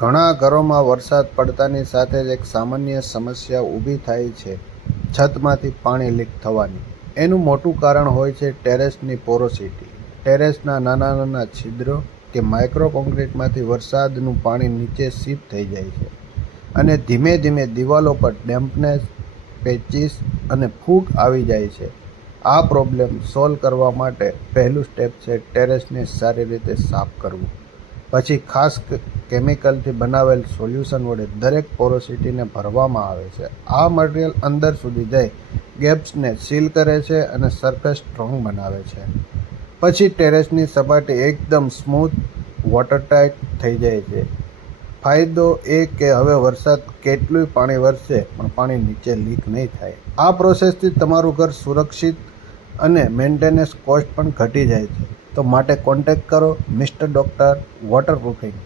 ઘણા ઘરોમાં વરસાદ પડતાની સાથે જ એક સામાન્ય સમસ્યા ઊભી થાય છે, છતમાંથી પાણી લીક થવાની. એનું મોટું કારણ હોય છે ટેરેસની પોરોસિટી. ટેરેસના નાના નાના છિદ્રો કે માઇક્રો કોન્ક્રીટમાંથી વરસાદનું પાણી નીચે સીપ થઈ જાય છે અને ધીમે ધીમે દિવાલો પર ડેમ્પનેસ, પેચીસ અને ફૂગ આવી જાય છે. આ પ્રોબ્લેમ સોલ્વ કરવા માટે પહેલું સ્ટેપ છે ટેરેસને સારી રીતે સાફ કરવું. પછી ખાસ કેમિકલથી બનાવેલ સોલ્યુશન વડે દરેક પોરોસિટીને ભરવામાં આવે છે. આ મટીરિયલ અંદર સુધી જઈ ગેપ્સને સીલ કરે છે અને સરફેસ સ્ટ્રોંગ બનાવે છે. પછી ટેરેસની સપાટી એકદમ સ્મૂથ, વોટરટાઇટ થઈ જાય છે. ફાયદો એ કે હવે વરસાદ કેટલુંય પાણી વરસે પણ પાણી નીચે લીક નહીં થાય. આ પ્રોસેસથી તમારું ઘર સુરક્ષિત અને મેન્ટેનન્સ કોસ્ટ પણ ઘટી જાય છે. તો માટે કોન્ટેક્ટ કરો મિસ્ટર ડોક્ટર વોટરપ્રૂફિંગ.